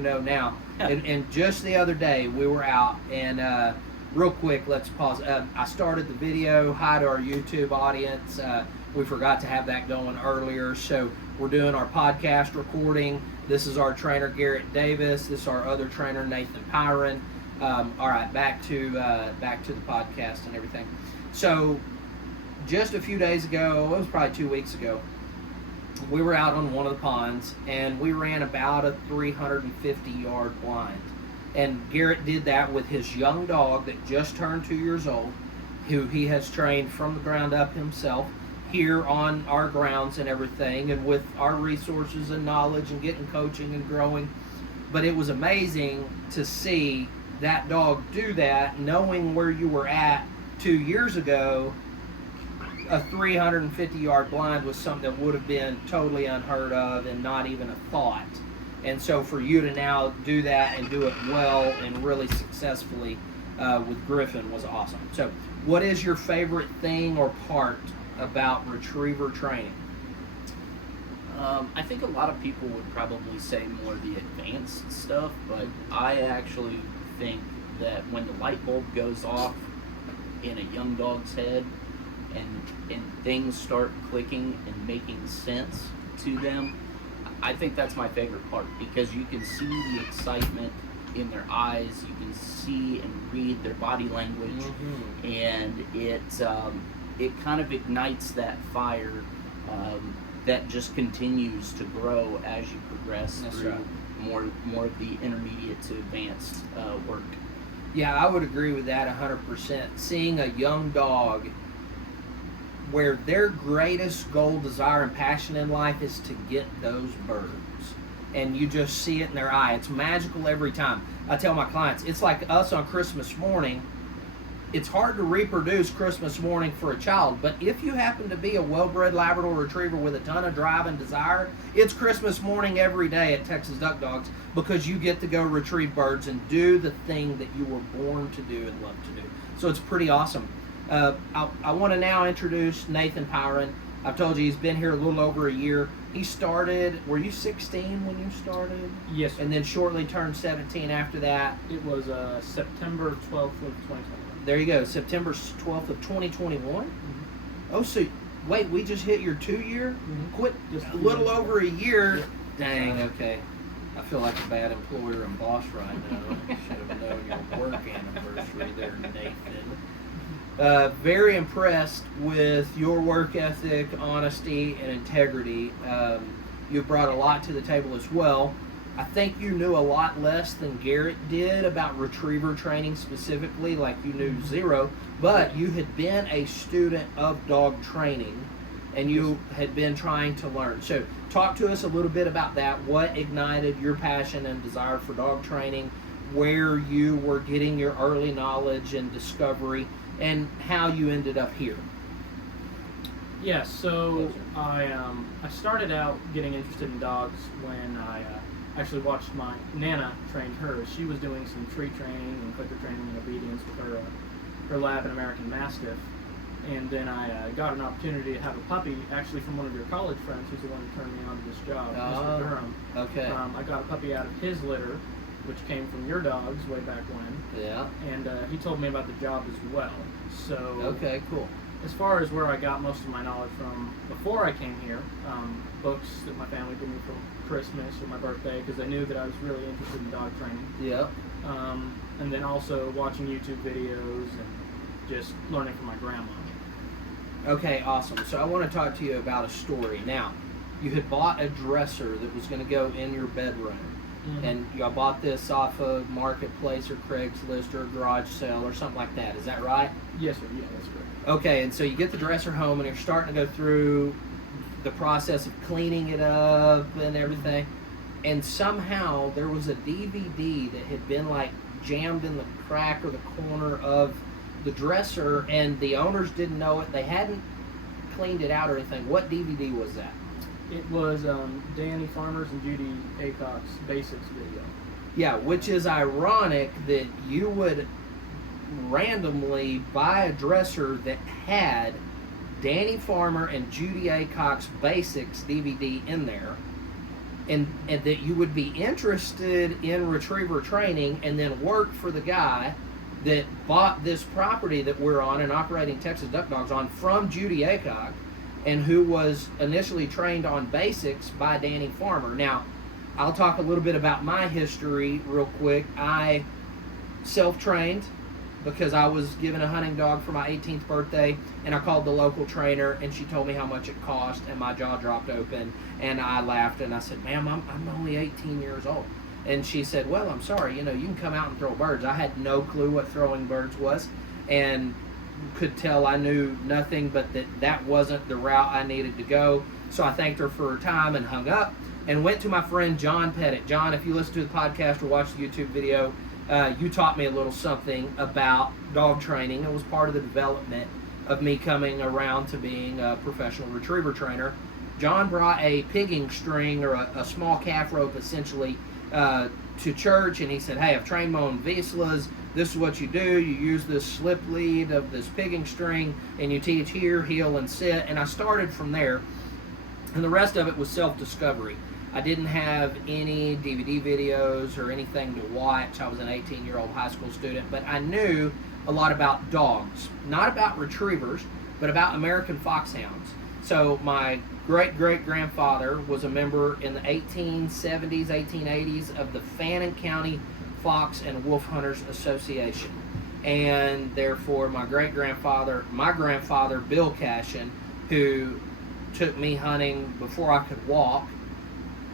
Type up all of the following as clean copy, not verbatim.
now. And just the other day, we were out, and real quick, let's pause. I started the video. Hi to our YouTube audience. We forgot to have that going earlier, so we're doing our podcast recording. This is our trainer, Garrett Davis. This is our other trainer, Nathan Pyron. All right, back to the podcast and everything. So, just a few days ago, it was probably 2 weeks ago, we were out on one of the ponds, and we ran about a 350-yard blind. And Garrett did that with his young dog that just turned 2 years old, who he has trained from the ground up himself here on our grounds and everything, and with our resources and knowledge and getting coaching and growing. But it was amazing to see that dog do that, knowing where you were at 2 years ago. A 350-yard blind was something that would have been totally unheard of and not even a thought. And so for you to now do that and do it well and really successfully with Griffin was awesome. So what is your favorite thing or part about retriever training? I think a lot of people would probably say more the advanced stuff, but I actually think that when the light bulb goes off in a young dog's head and things start clicking and making sense to them, I think that's my favorite part, because you can see the excitement in their eyes, you can see and read their body language, and it kind of ignites that fire that just continues to grow as you progress through more of the intermediate to advanced work. Yeah, I would agree with that 100%. Seeing a young dog where their greatest goal, desire, and passion in life is to get those birds. And you just see it in their eye. It's magical every time. I tell my clients, it's like us on Christmas morning. It's hard to reproduce Christmas morning for a child, but if you happen to be a well-bred Labrador Retriever with a ton of drive and desire, it's Christmas morning every day at Texas Duck Dogs, because you get to go retrieve birds and do the thing that you were born to do and love to do. So it's pretty awesome. I want to now introduce Nathan Pyron. I've told you he's been here a little over a year. He started, were you 16 when you started? Yes, sir. And then shortly turned 17 after that. It was September 12th of 2021. There you go, September 12th of 2021? Oh, so, wait, we just hit your 2 year? Quit just a little over a year. Yep. Dang, okay. I feel like a bad employer and boss right now. Should have known your work anniversary there, Nathan. Very impressed with your work ethic, honesty, and integrity. You brought a lot to the table as well. I think you knew a lot less than Garrett did about retriever training specifically, like you knew zero, but you had been a student of dog training and you had been trying to learn. So talk to us a little bit about that. What ignited your passion and desire for dog training, where you were getting your early knowledge and discovery, and how you ended up here. Yeah, so I started out getting interested in dogs when I actually watched my Nana train her. She was doing some treat training and clicker training and obedience with her lab and American Mastiff. And then I got an opportunity to have a puppy, actually from one of your college friends, who's the one who turned me on to this job, Mr. Durham. Okay. I got a puppy out of his litter, which came from your dogs way back when. Yeah. And he told me about the job as well. So okay, cool. As far as where I got most of my knowledge from before I came here, books that my family gave me for Christmas or my birthday, because they knew that I was really interested in dog training. Yeah. And then also watching YouTube videos and just learning from my grandma. Okay, awesome. So I want to talk to you about a story. Now, you had bought a dresser that was going to go in your bedroom. And you bought this off of Marketplace or Craigslist or a garage sale or something like that. Is that right? Yes, sir. Yeah, that's correct. Okay, and so you get the dresser home and you're starting to go through the process of cleaning it up and everything. And somehow there was a DVD that had been like jammed in the crack or the corner of the dresser, and the owners didn't know it. They hadn't cleaned it out or anything. What DVD was that? It was Danny Farmer's and Judy Aycock's Basics video. Yeah, which is ironic that you would randomly buy a dresser that had Danny Farmer and Judy Aycock's Basics DVD in there, and that you would be interested in retriever training and then work for the guy that bought this property that we're on and operating Texas Duck Dogs on from Judy Aycock, and who was initially trained on basics by Danny Farmer. Now, I'll talk a little bit about my history real quick. I self-trained because I was given a hunting dog for my 18th birthday, and I called the local trainer, and she told me how much it cost, and my jaw dropped open, and I laughed, and I said, ma'am, I'm only 18 years old. And she said, well, I'm sorry, you can come out and throw birds. I had no clue what throwing birds was, and could tell I knew nothing, but that wasn't the route I needed to go. So I thanked her for her time and hung up, and went to my friend John Pettit. John, if you listen to the podcast or watch the YouTube video, you taught me a little something about dog training. It was part of the development of me coming around to being a professional retriever trainer. John brought a pigging string, or a small calf rope essentially, to church, and he said, hey, I've trained my own Vizslas. This is what you do. You use this slip lead of this pigging string, and you teach here, heel, and sit. And I started from there, and the rest of it was self-discovery. I didn't have any DVD videos or anything to watch. I was an 18-year-old high school student, but I knew a lot about dogs. Not about retrievers, but about American foxhounds. So my great-great-grandfather was a member in the 1870s, 1880s of the Fannin County Fox and Wolf Hunters Association. And therefore, my grandfather, Bill Cashin, who took me hunting before I could walk,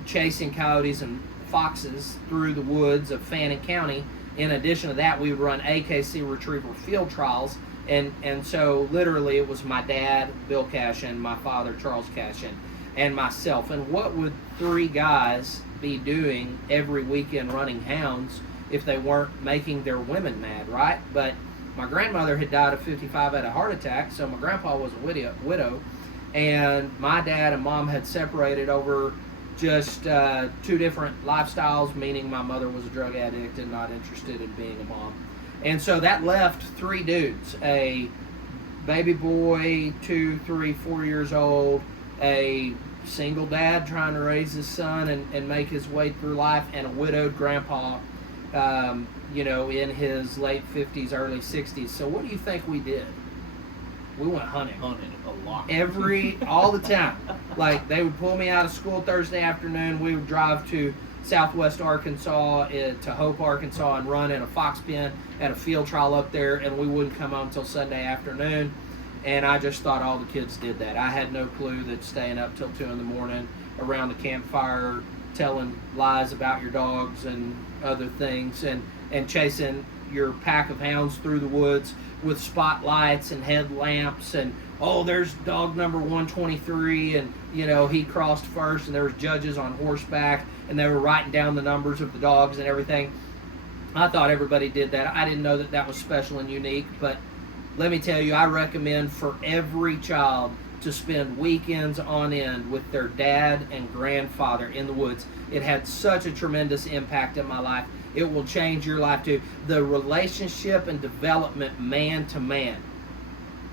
chasing coyotes and foxes through the woods of Fannin County. In addition to that, we would run AKC retriever field trials, and so literally it was my dad, Bill Cashin, my father, Charles Cashin, and myself. And what would three guys be doing every weekend running hounds if they weren't making their women mad, right? But my grandmother had died at 55 at a heart attack, so my grandpa was a widow, and my dad and mom had separated over just two different lifestyles, meaning my mother was a drug addict and not interested in being a mom. And so that left three dudes, a baby boy, 2, 3, 4 years old, a single dad trying to raise his son and make his way through life, and a widowed grandpa, in his late 50s, early 60s. So what do you think we did? We went hunting. Hunted a lot. All the time. Like, they would pull me out of school Thursday afternoon. We would drive to southwest Arkansas, to Hope, Arkansas, and run in a fox pen at a field trial up there, and we wouldn't come home until Sunday afternoon. And I just thought all the kids did that. I had no clue that staying up till 2 in the morning around the campfire, telling lies about your dogs and other things, and chasing your pack of hounds through the woods with spotlights and headlamps, and there's dog number 123, and he crossed first, and there was judges on horseback, and they were writing down the numbers of the dogs and everything. I thought everybody did that. I didn't know that was special and unique, but let me tell you, I recommend for every child to spend weekends on end with their dad and grandfather in the woods. It had such a tremendous impact in my life. It will change your life too. The relationship and development man to man,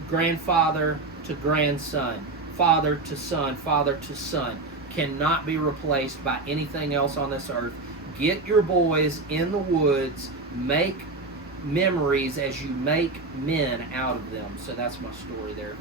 grandfather to grandson, father to son, cannot be replaced by anything else on this earth. Get your boys in the woods, make memories as you make men out of them. So that's my story there.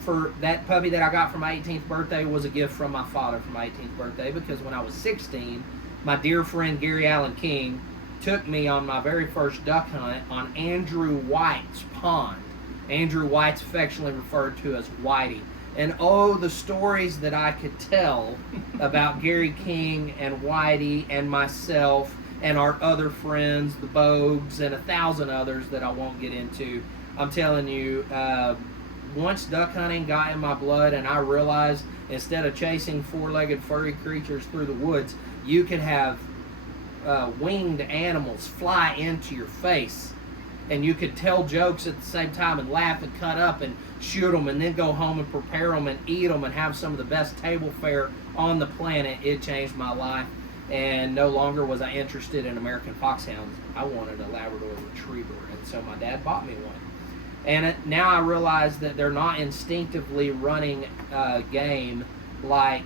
For that puppy that I got for my 18th birthday was a gift from my father for my 18th birthday, because when I was 16, my dear friend Gary Allen King took me on my very first duck hunt on Andrew White's pond. Andrew White's affectionately referred to as Whitey. And the stories that I could tell about Gary King and Whitey and myself and our other friends, the Bogues, and 1,000 others that I won't get into. I'm telling you, once duck hunting got in my blood and I realized instead of chasing four-legged furry creatures through the woods, you could have winged animals fly into your face, and you could tell jokes at the same time and laugh and cut up and shoot them and then go home and prepare them and eat them and have some of the best table fare on the planet. It changed my life, and no longer was I interested in American foxhounds. I wanted a Labrador Retriever, and so my dad bought me one. And now I realize that they're not instinctively running game like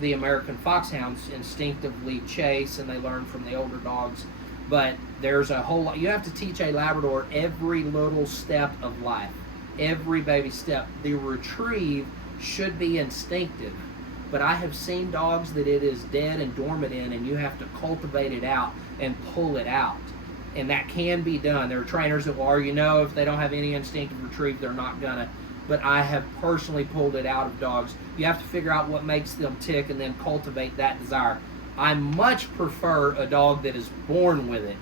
the American foxhounds instinctively chase and they learn from the older dogs. But there's a whole lot. You have to teach a Labrador every little step of life, every baby step. The retrieve should be instinctive, but I have seen dogs that it is dead and dormant in, and you have to cultivate it out and pull it out. And that can be done. There are trainers that will argue, no, if they don't have any instinctive retrieve, they're not gonna. But I have personally pulled it out of dogs. You have to figure out what makes them tick and then cultivate that desire. I much prefer a dog that is born with it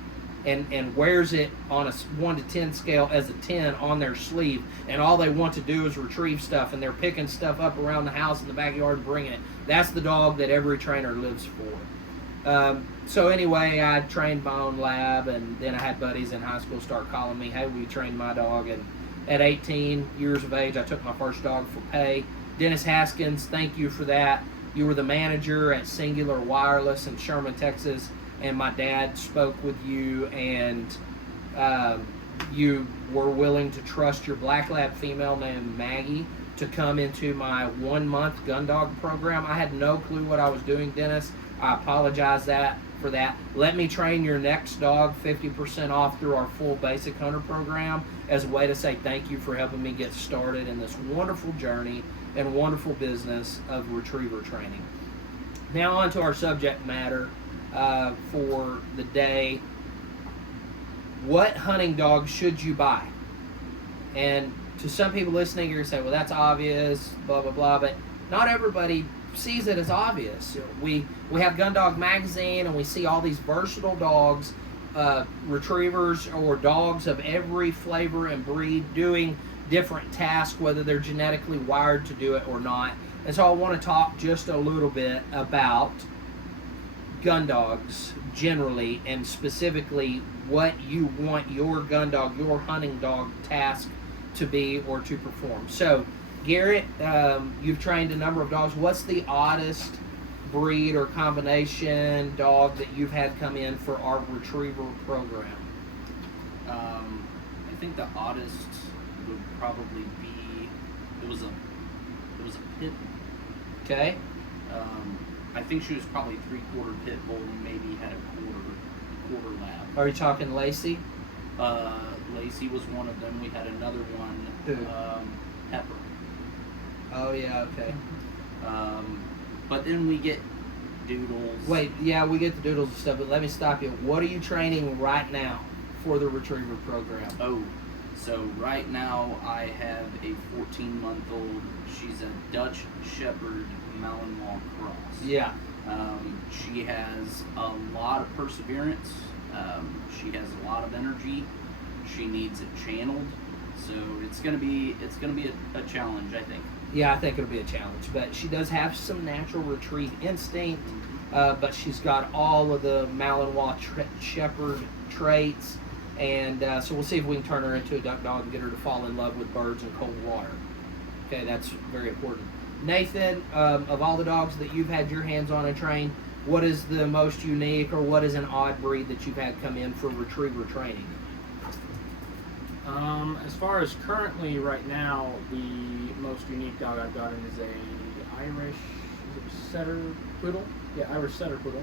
and wears it on a 1 to 10 scale as a 10 on their sleeve, and all they want to do is retrieve stuff, and they're picking stuff up around the house in the backyard and bringing it. That's the dog that every trainer lives for. So anyway, I trained my own lab, and then I had buddies in high school start calling me, hey, will you train my dog? And at 18 years of age, I took my first dog for pay. Dennis Haskins, thank you for that. You were the manager at Singular Wireless in Sherman, Texas, and my dad spoke with you, and you were willing to trust your black lab female named Maggie to come into my 1-month gun dog program. I had no clue what I was doing, Dennis. I apologize for that. Let me train your next dog 50% off through our full basic hunter program as a way to say thank you for helping me get started in this wonderful journey and wonderful business of retriever training. Now on to our subject matter for the day. What hunting dog should you buy? And to some people listening, you're going to say, well, that's obvious, blah, blah, blah, but not everybody sees it as obvious. We have Gun Dog Magazine, and we see all these versatile dogs, retrievers or dogs of every flavor and breed doing different tasks, whether they're genetically wired to do it or not. And so I want to talk just a little bit about gun dogs generally, and specifically what you want your gun dog, your hunting dog task to be or to perform. So Garrett, you've trained a number of dogs. What's the oddest breed or combination dog that you've had come in for our retriever program? I think the oddest would probably be it was a pit. Okay. I think she was probably 3/4 pit bull and maybe had a quarter lab. Are you talking Lacey? Lacey was one of them. We had another one. Who? Pepper. Oh yeah, okay. But then we get doodles. Wait, yeah, we get the doodles and stuff, but let me stop you. What are you training right now for the retriever program? Oh, so right now I have a 14-month-old. She's a Dutch Shepherd Malinois cross. Yeah. She has a lot of perseverance. She has a lot of energy. She needs it channeled. So it's gonna be a challenge, I think. Yeah, I think it'll be a challenge, but she does have some natural retrieve instinct, but she's got all of the Malinois Shepherd traits, and so we'll see if we can turn her into a duck dog and get her to fall in love with birds and cold water. Okay, that's very important. Nathan, of all the dogs that you've had your hands on and trained, what is the most unique or what is an odd breed that you've had come in for retriever training? As far as currently right now, the most unique dog I've gotten is a Irish setter poodle. Yeah, Irish setter poodle.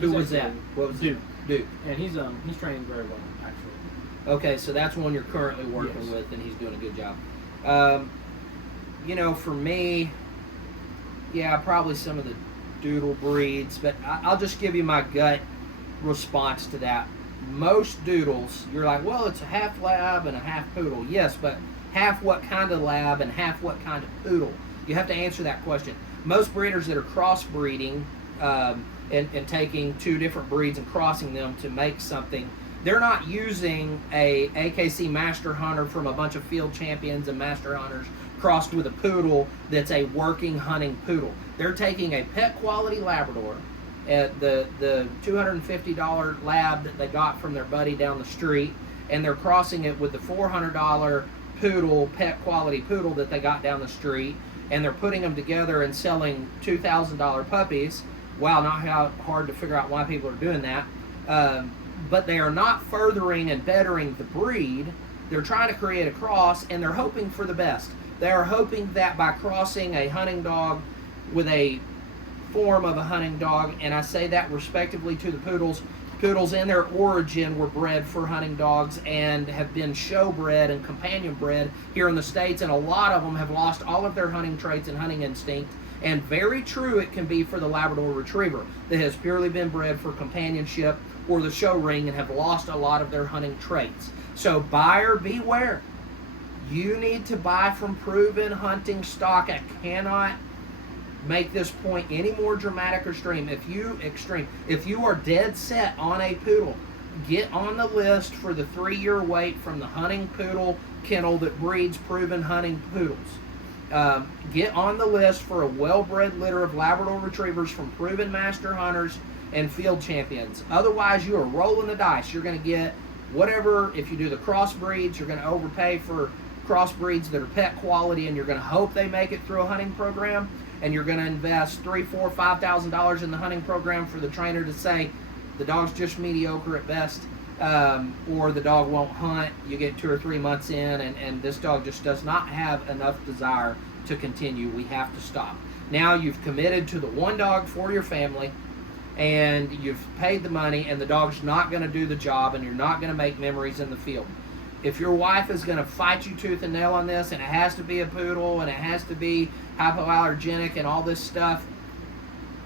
Who was that? What was Duke? Duke. And he's training very well, actually. Okay, so that's one you're currently working Yes. with, and he's doing a good job. For me, yeah, probably some of the doodle breeds, but I'll just give you my gut response to that. Most doodles, you're like, well, it's a half lab and a half poodle. Yes, but half what kind of lab and half what kind of poodle? You have to answer that question. Most breeders that are crossbreeding and taking two different breeds and crossing them to make something, they're not using a AKC Master Hunter from a bunch of field champions and Master Hunters crossed with a poodle that's a working hunting poodle. They're taking a pet quality Labrador, at the $250 lab that they got from their buddy down the street, and they're crossing it with the $400 poodle, pet quality poodle that they got down the street, and they're putting them together and selling $2,000 puppies. Wow, not how hard to figure out why people are doing that. But they are not furthering and bettering the breed. They're trying to create a cross, and they're hoping for the best. They are hoping that by crossing a hunting dog with a form of a hunting dog, and I say that respectively to the poodles. Poodles in their origin were bred for hunting dogs and have been show bred and companion bred here in the States, and a lot of them have lost all of their hunting traits and hunting instinct. And very true it can be for the Labrador Retriever that has purely been bred for companionship or the show ring and have lost a lot of their hunting traits. So buyer beware. You need to buy from proven hunting stock. I cannot make this point any more dramatic or extreme. If you are dead set on a poodle, get on the list for the 3-year wait from the hunting poodle kennel that breeds proven hunting poodles. Get on the list for a well-bred litter of Labrador Retrievers from proven master hunters and field champions. Otherwise, you are rolling the dice. You're going to get whatever. If you do the crossbreeds, you're going to overpay for crossbreeds that are pet quality, and you're going to hope they make it through a hunting program. And you're going to invest $3,000, $4,000, $5,000 in the hunting program for the trainer to say the dog's just mediocre at best, or the dog won't hunt. You get 2 or 3 months in, and this dog just does not have enough desire to continue. We have to stop. Now you've committed to the one dog for your family, and you've paid the money, and the dog's not going to do the job, and you're not going to make memories in the field. If your wife is going to fight you tooth and nail on this, and it has to be a poodle, and it has to be hypoallergenic and all this stuff,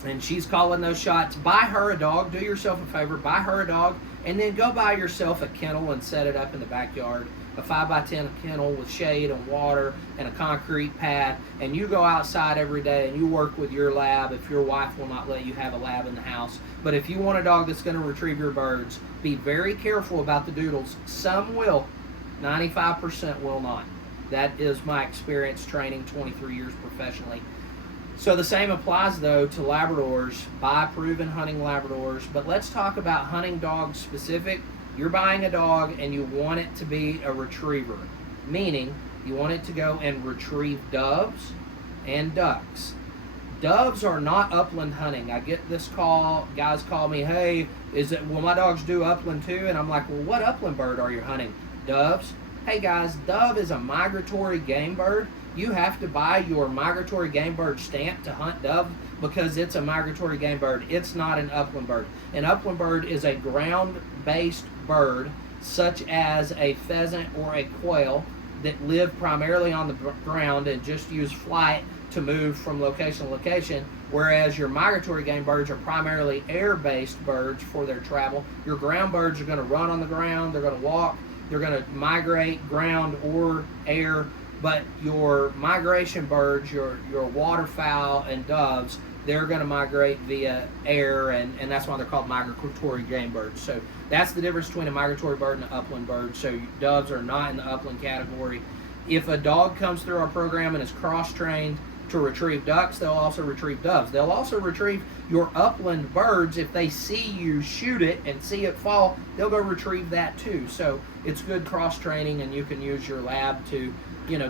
and she's calling those shots, buy her a dog. Do yourself a favor, buy her a dog, and then go buy yourself a kennel and set it up in the backyard, a 5x10 kennel with shade and water and a concrete pad, and you go outside every day and you work with your lab if your wife will not let you have a lab in the house. But if you want a dog that's going to retrieve your birds, be very careful about the doodles. Some will, 95% will not. That is my experience training 23 years professionally. So the same applies, though, to Labradors. Buy proven hunting Labradors. But let's talk about hunting dogs specific. You're buying a dog and you want it to be a retriever, meaning you want it to go and retrieve doves and ducks. Doves are not upland hunting. I get this call, guys call me, hey, will my dogs do upland too? And I'm like, well, what upland bird are you hunting? Doves? Hey guys, dove is a migratory game bird. You have to buy your migratory game bird stamp to hunt dove because it's a migratory game bird. It's not an upland bird. An upland bird is a ground-based bird, such as a pheasant or a quail, that live primarily on the ground and just use flight to move from location to location, whereas your migratory game birds are primarily air-based birds for their travel. Your ground birds are going to run on the ground, they're going to walk, they're going to migrate ground or air, but your migration birds, your waterfowl and doves, they're going to migrate via air, and that's why they're called migratory game birds. So that's the difference between a migratory bird and an upland bird. So doves are not in the upland category. If a dog comes through our program and is cross-trained to retrieve ducks, they'll also retrieve doves. They'll also retrieve your upland birds. If they see you shoot it and see it fall, they'll go retrieve that too. So it's good cross-training, and you can use your lab to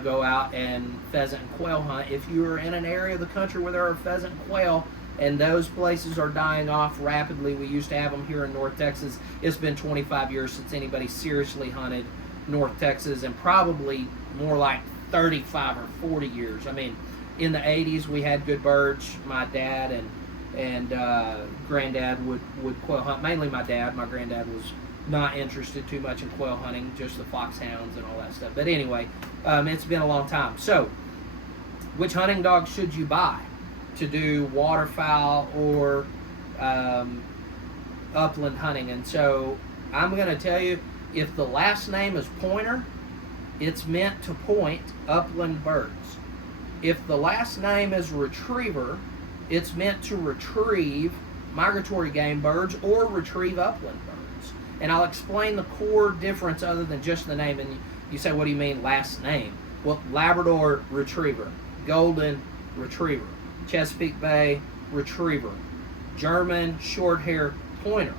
go out and pheasant and quail hunt. If you are in an area of the country where there are pheasant and quail and those places are dying off rapidly, we used to have them here in North Texas. It's been 25 years since anybody seriously hunted North Texas, and probably more like 35 or 40 years. I mean, in the 80s we had good birds. My dad and granddad would quail hunt. Mainly my dad. My granddad was not interested too much in quail hunting, just the foxhounds and all that stuff. But anyway, it's been a long time. So, which hunting dog should you buy to do waterfowl or upland hunting? And so, I'm going to tell you, if the last name is Pointer, it's meant to point upland birds. If the last name is Retriever, it's meant to retrieve migratory game birds or retrieve upland birds. And I'll explain the core difference other than just the name. And you say, what do you mean last name? Well, Labrador Retriever, Golden Retriever, Chesapeake Bay Retriever, German Shorthair Pointer,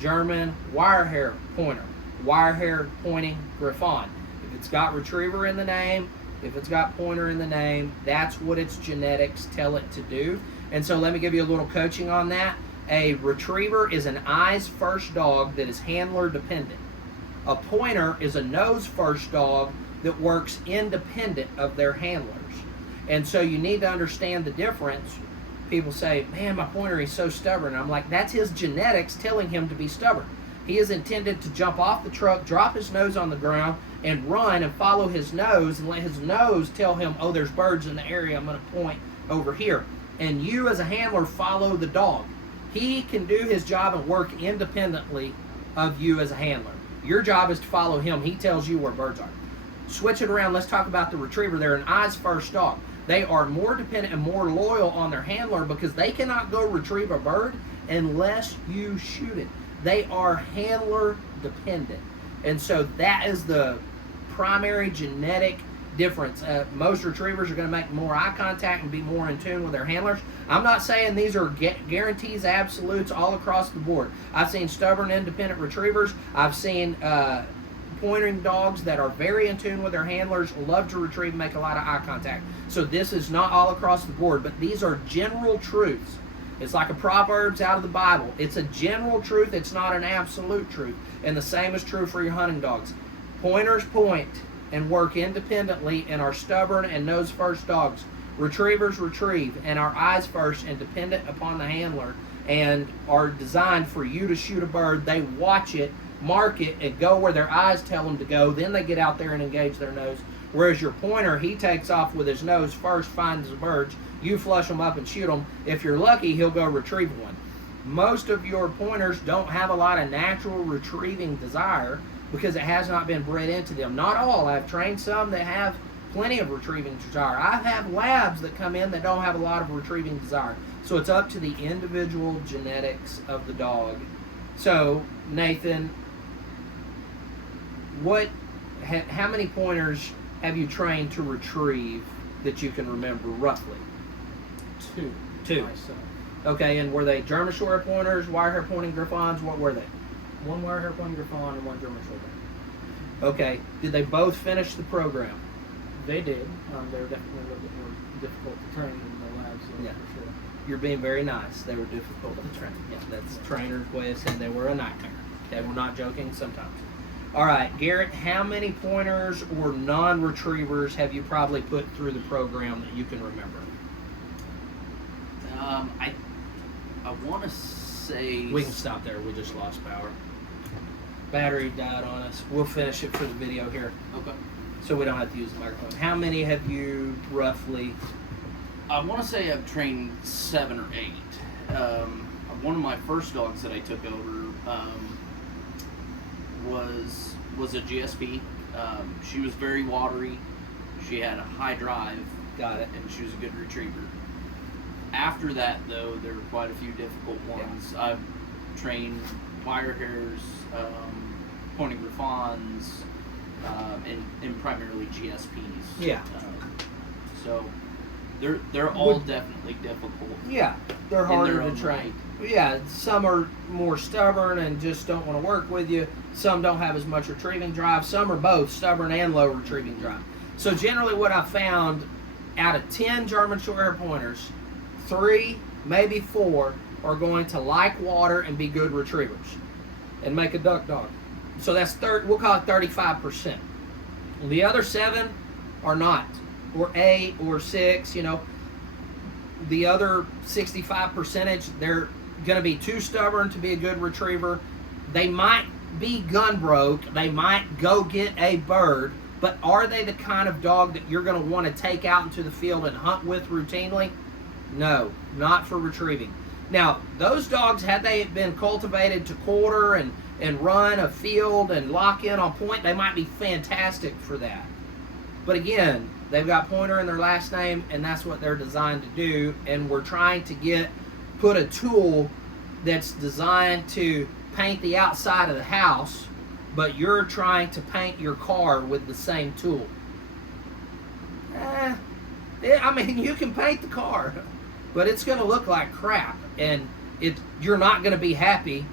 German Wirehair Pointer, Wirehair Pointing Griffon. If it's got Retriever in the name, if it's got Pointer in the name, that's what its genetics tell it to do. And so let me give you a little coaching on that. A retriever is an eyes first dog that is handler dependent. A pointer is a nose first dog that works independent of their handlers. And so you need to understand the difference. people say, man, my pointer is so stubborn. I'm like, that's his genetics telling him to be stubborn. He is intended to jump off the truck, drop his nose on the ground, and run and follow his nose and let his nose tell him, oh, there's birds in the area, I'm going to point over here. And you as a handler follow the dog. He can do his job and work independently of you as a handler. Your job is to follow him. He tells you where birds are. Switch it around. Let's talk about the retriever. They're an eyes first dog. They are more dependent and more loyal on their handler because they cannot go retrieve a bird unless you shoot it. They are handler dependent. And so that is the primary genetic difference. Most retrievers are going to make more eye contact and be more in tune with their handlers. I'm not saying these are guarantees, absolutes all across the board. I've seen stubborn, independent retrievers. I've seen pointing dogs that are very in tune with their handlers, love to retrieve, make a lot of eye contact. So this is not all across the board, but these are general truths. It's like a Proverbs out of the Bible. It's a general truth. It's not an absolute truth. And the same is true for your hunting dogs. Pointers point and work independently and are stubborn and nose first dogs. Retrievers retrieve and are eyes first and dependent upon the handler and are designed for you to shoot a bird. They watch it, mark it, and go where their eyes tell them to go. Then they get out there and engage their nose. Whereas your pointer, he takes off with his nose first, finds the birds. You flush them up and shoot them. If you're lucky, he'll go retrieve one. Most of your pointers don't have a lot of natural retrieving desire because it has not been bred into them. Not all. I've trained some that have plenty of retrieving desire. I have labs that come in that don't have a lot of retrieving desire. So it's up to the individual genetics of the dog. So, Nathan, how many pointers have you trained to retrieve that you can remember roughly? Two. Myself. Okay, and were they German Short Hair pointers, wire hair pointing Griffons? What were they? One wire hair pointing Griffon and one German Short Hair. Okay, did they both finish the program? They did. They were definitely a little bit more difficult to train in the labs, Yeah. for sure. You're being very nice. They were difficult to train. Yeah, that's trainer's way of saying they were a nightmare. Okay, we're not joking sometimes. All right, Garrett, how many pointers or non-retrievers have you probably put through the program that you can remember? I want to say... We can stop there. We just lost power. Battery died on us. We'll finish it for the video here, Okay. so we don't have to use the microphone. How many have you roughly? I want to say I've trained 7 or 8. One of my first dogs that I took over was a GSP. She was very watery. She had a high drive. Got it. And she was a good retriever. After that, though, there were quite a few difficult ones. I've trained wire hairs, pointing Griffons, and primarily GSPs. Yeah. So they're all definitely difficult. Yeah, they're in harder their to own train. right. Yeah, some are more stubborn and just don't want to work with you. Some don't have as much retrieving drive. Some are both stubborn and low retrieving drive. So generally what I found, out of 10 German Shorthair pointers, 3, maybe 4 are going to like water and be good retrievers and make a duck dog. So that's we'll call it 35%. The other 7 are not, or 8 or 6, you know. The other 65%, they're going to be too stubborn to be a good retriever. They might be gun broke. They might go get a bird, but are they the kind of dog that you're going to want to take out into the field and hunt with routinely? No, not for retrieving. Now, those dogs, had they been cultivated to quarter and run a field and lock in on point, they might be fantastic for that. But again, they've got pointer in their last name, and that's what they're designed to do. And we're trying to put a tool that's designed to paint the outside of the house, but you're trying to paint your car with the same tool. I mean, you can paint the car, but it's going to look like crap, and you're not going to be happy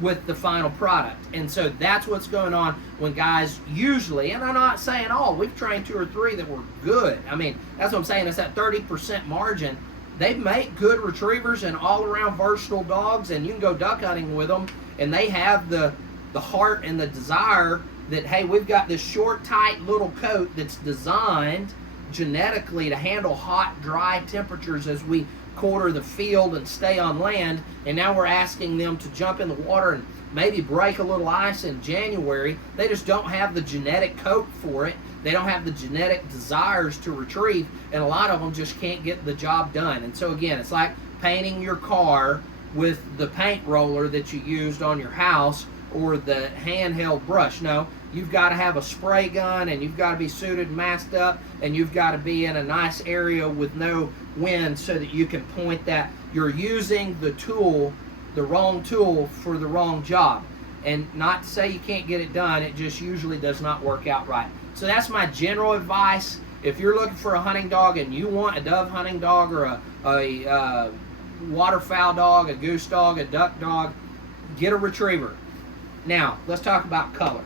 with the final product. And so that's what's going on when guys usually, and I'm not saying all, we've trained 2 or 3 that were good. I mean, that's what I'm saying, it's that 30% margin. They make good retrievers and all-around versatile dogs, and you can go duck hunting with them, and they have the heart and the desire that, hey, we've got this short, tight little coat that's designed genetically to handle hot, dry temperatures as we quarter the field and stay on land, and now we're asking them to jump in the water and maybe break a little ice in January. They just don't have the genetic code for it. They don't have the genetic desires to retrieve, and a lot of them just can't get the job done. And so again, it's like painting your car with the paint roller that you used on your house or the handheld brush. No, you've got to have a spray gun, and you've got to be suited and masked up, and you've got to be in a nice area with no wind so that you can point that. You're using the tool, the wrong tool for the wrong job. And not to say you can't get it done, it just usually does not work out right. So that's my general advice. If you're looking for a hunting dog and you want a dove hunting dog or a waterfowl dog, a goose dog, a duck dog, get a retriever. Now, let's talk about color.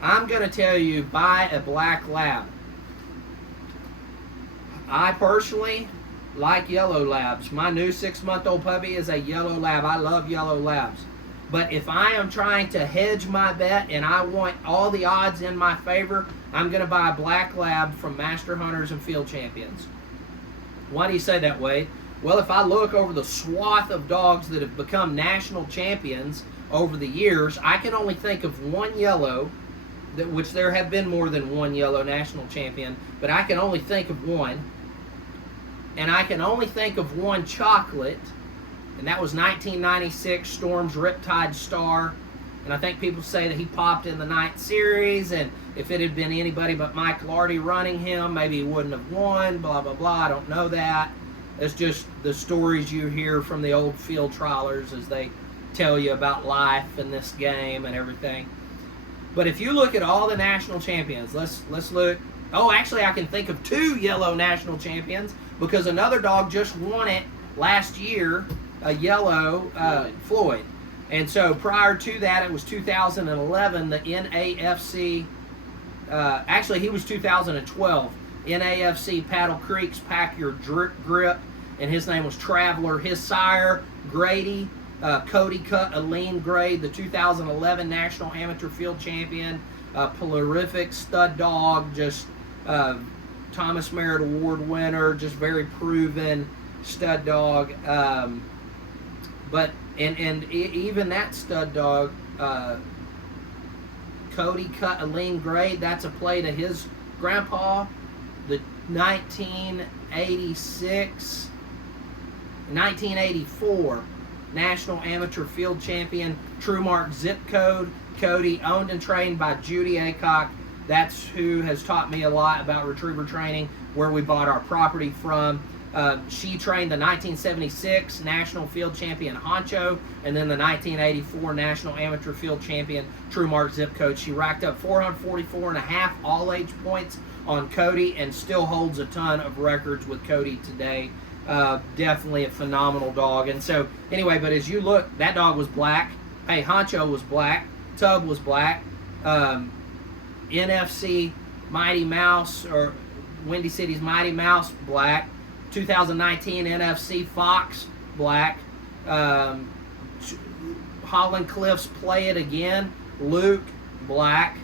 I'm going to tell you, buy a black lab. I personally like yellow labs. My new 6-month-old puppy is a yellow lab. I love yellow labs. But if I am trying to hedge my bet and I want all the odds in my favor, I'm going to buy a black lab from Master Hunters and Field Champions. Why do you say that, Wade? Well, if I look over the swath of dogs that have become national champions over the years, I can only think of one yellow, which there have been more than one yellow national champion, but I can only think of one. And I can only think of one chocolate, and that was 1996 Storm's Riptide Star. And I think people say that he popped in the ninth series, and if it had been anybody but Mike Lardy running him, maybe he wouldn't have won, blah, blah, blah. I don't know that. It's just the stories you hear from the old field trialers as they tell you about life and this game and everything. But if you look at all the national champions, let's look. Oh, actually, I can think of 2 yellow national champions because another dog just won it last year, a yellow Floyd. And so prior to that, it was 2011, the NAFC. Actually, he was 2012. NAFC Paddle Creek's Pack Your Grip, and his name was Traveler. His sire, Grady, Cody cut a lean grade, the 2011 National Amateur Field Champion, prolific stud dog, just Thomas Merritt Award winner, just very proven stud dog. But even that stud dog, Cody cut a lean grade. That's a play to his grandpa, the 1984 National Amateur Field Champion, True Mark zip code. Cody, owned and trained by Judy Aycock. That's who has taught me a lot about retriever training, where we bought our property from. She trained the 1976 National Field Champion Honcho, and then the 1984 National Amateur Field Champion True Mark zip code. She racked up 444.5 all-age points on Cody and still holds a ton of records with Cody today. Definitely a phenomenal dog. And so, anyway, but as you look, that dog was black. Hey, Honcho was black. Tub was black. NFC Mighty Mouse, or Windy City's Mighty Mouse, black. 2019 NFC Fox, black. Holland Cliffs Play It Again, Luke, black.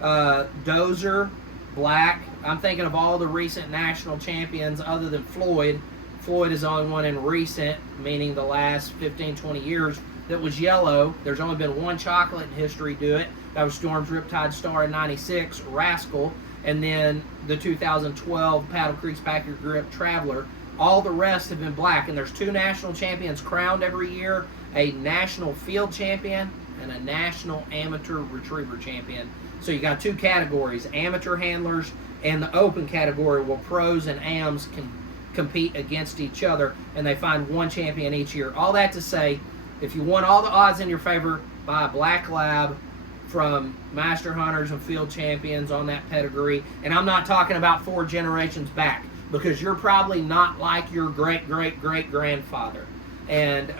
Dozer, black. I'm thinking of all the recent national champions other than Floyd. Floyd is the only one in recent, meaning the last 15, 20 years, that was yellow. There's only been one chocolate in history do it. That was Storm's Riptide Star in 96, Rascal. And then the 2012 Paddle Creek's Pack Your Grip Traveler. All the rest have been black. And there's 2 national champions crowned every year, a national field champion and a national amateur retriever champion. So you got 2 categories, amateur handlers and the open category where pros and AMs can compete against each other, and they find one champion each year. All that to say, if you want all the odds in your favor, buy a black lab from Master Hunters and Field Champions on that pedigree. And I'm not talking about 4 generations back, because you're probably not like your great-great-great-grandfather. And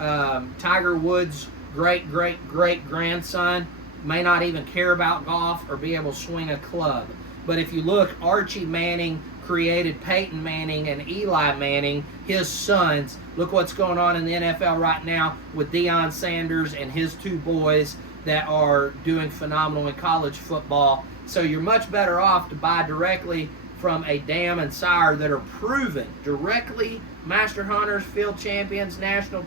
Tiger Woods' great-great-great-grandson may not even care about golf or be able to swing a club. But if you look, Archie Manning created Peyton Manning and Eli Manning, his sons. Look what's going on in the NFL right now with Deion Sanders and his 2 boys that are doing phenomenal in college football. So you're much better off to buy directly from a dam and sire that are proven directly master hunters, field champions, national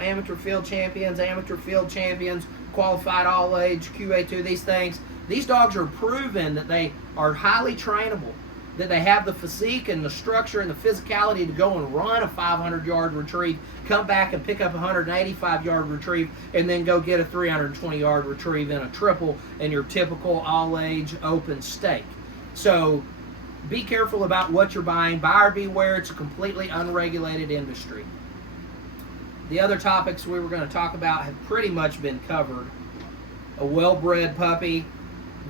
amateur field champions, qualified all age, QA2, these things. These dogs are proven that they are highly trainable, that they have the physique and the structure and the physicality to go and run a 500-yard retrieve, come back and pick up a 185-yard retrieve, and then go get a 320-yard retrieve in a triple in your typical all-age open stake. So be careful about what you're buying. Buyer beware. It's a completely unregulated industry. The other topics we were going to talk about have pretty much been covered. A well-bred puppy,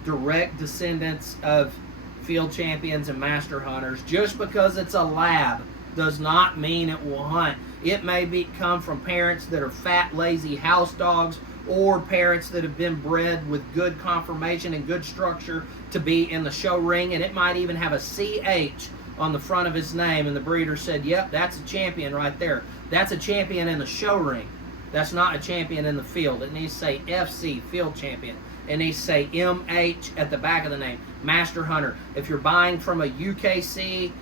direct descendants of field champions and master hunters. Just because it's a lab does not mean it will hunt. It may come from parents that are fat, lazy house dogs, or parents that have been bred with good conformation and good structure to be in the show ring, and it might even have a CH on the front of his name, and the breeder said, yep, that's a champion right there. That's a champion in the show ring. That's not a champion in the field. It needs to say FC, field champion. It needs to say MH at the back of the name, master hunter. If you're buying from a UKC,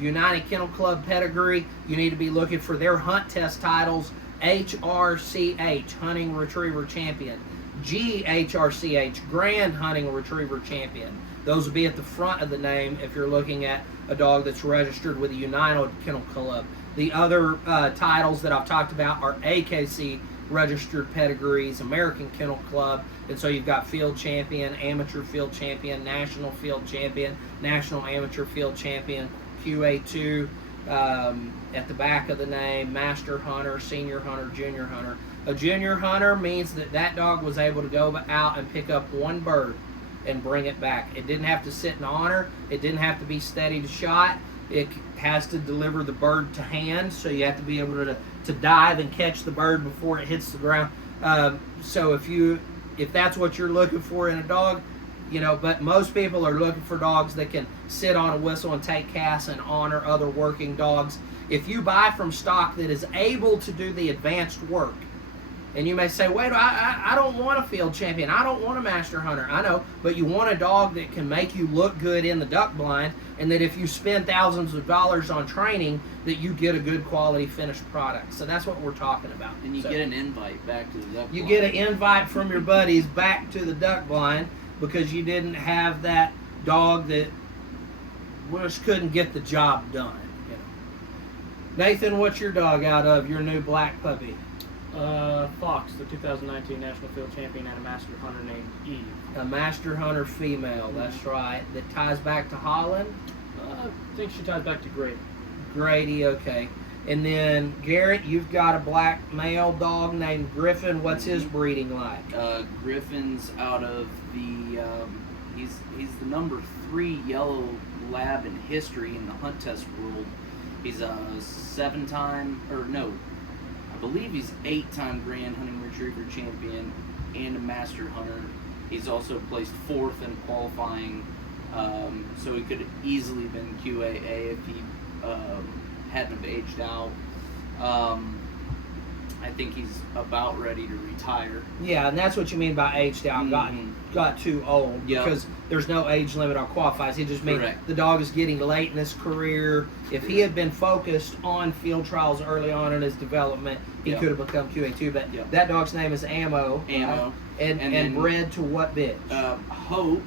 United Kennel Club pedigree, you need to be looking for their hunt test titles, HRCH, Hunting Retriever Champion, GHRCH, Grand Hunting Retriever Champion. Those will be at the front of the name if you're looking at a dog that's registered with the United Kennel Club. The other titles that I've talked about are AKC registered pedigrees, American Kennel Club, and so you've got field champion, amateur field champion, national field champion, national amateur field champion, QA2 at the back of the name, master hunter, senior hunter, junior hunter. A junior hunter means that dog was able to go out and pick up one bird and bring it back. It didn't have to sit in honor. It didn't have to be steady to shot. It has to deliver the bird to hand, so you have to be able to dive and catch the bird before it hits the ground. So if that's what you're looking for in a dog, but most people are looking for dogs that can sit on a whistle and take casts and honor other working dogs. If you buy from stock that is able to do the advanced work, and you may say, wait, I don't want a field champion. I don't want a master hunter. I know, but you want a dog that can make you look good in the duck blind, and that if you spend thousands of dollars on training, that you get a good quality finished product. So that's what we're talking about. And you get an invite back to the duck blind. You get an invite from your buddies back to the duck blind because you didn't have that dog that just couldn't get the job done. Nathan, what's your dog out of, your new black puppy? Fox, the 2019 National Field Champion, and a master hunter named Eve. A master hunter female, that's right. That ties back to Holland? I think she ties back to Grady. Grady, okay. And then, Garrett, you've got a black male dog named Griffin. What's his breeding like? Griffin's out of the, he's the number 3 yellow lab in history in the hunt test world. He's a 7-time, I believe he's 8-time Grand Hunting Retriever Champion and a Master Hunter. He's also placed 4th in qualifying, so he could have easily been QAA if he hadn't have aged out. I think he's about ready to retire. Yeah, and that's what you mean by aged out. Got too old, yep. Because there's no age limit on qualifies. He just means Correct. The dog is getting late in his career. If he had been focused on field trials early on in his development, he Yep. could have become QA2. But Yep. that dog's name is Ammo. Ammo. And then, bred to what bitch? Hope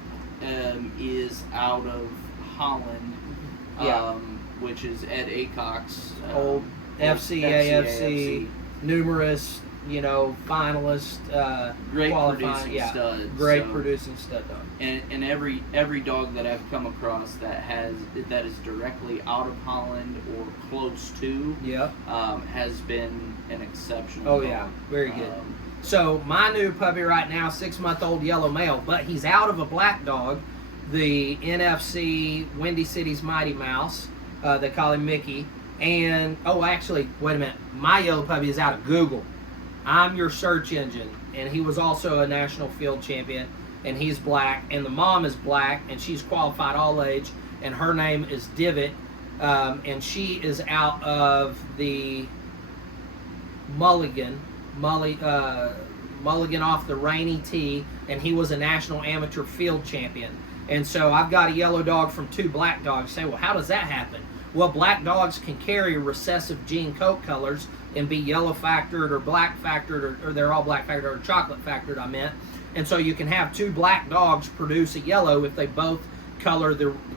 is out of Holland, Yeah. which is Ed Acock's Old FCAFC, numerous, finalist, great qualifying, producing stud. great So- producing stud dog. And every dog that I've come across that is directly out of Holland or close to, Yep. has been an exceptional Oh dog. yeah, very good. So my new puppy right now, 6-month-old yellow male, but he's out of a black dog, the NFC Windy City's Mighty Mouse. They call him Mickey. And actually, wait a minute, my yellow puppy is out of Google. I'm your search engine, and he was also a national field champion, and he's black, and the mom is black, and she's qualified all age, and her name is Divot, and she is out of the Mulligan off the Rainy Tee, and he was a national amateur field champion. And so I've got a yellow dog from 2 black dogs. You say, well, how does that happen? Well, black dogs can carry recessive gene coat colors and be yellow factored or black factored, or they're all black factored or chocolate factored, I meant. And so you can have 2 black dogs produce a yellow if they both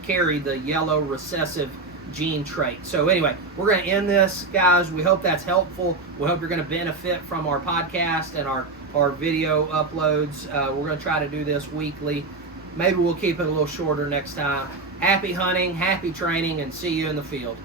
carry the yellow recessive gene trait. So anyway, we're going to end this, guys. We hope that's helpful. We hope you're going to benefit from our podcast and our video uploads. We're going to try to do this weekly. Maybe we'll keep it a little shorter next time. Happy hunting, happy training, and see you in the field.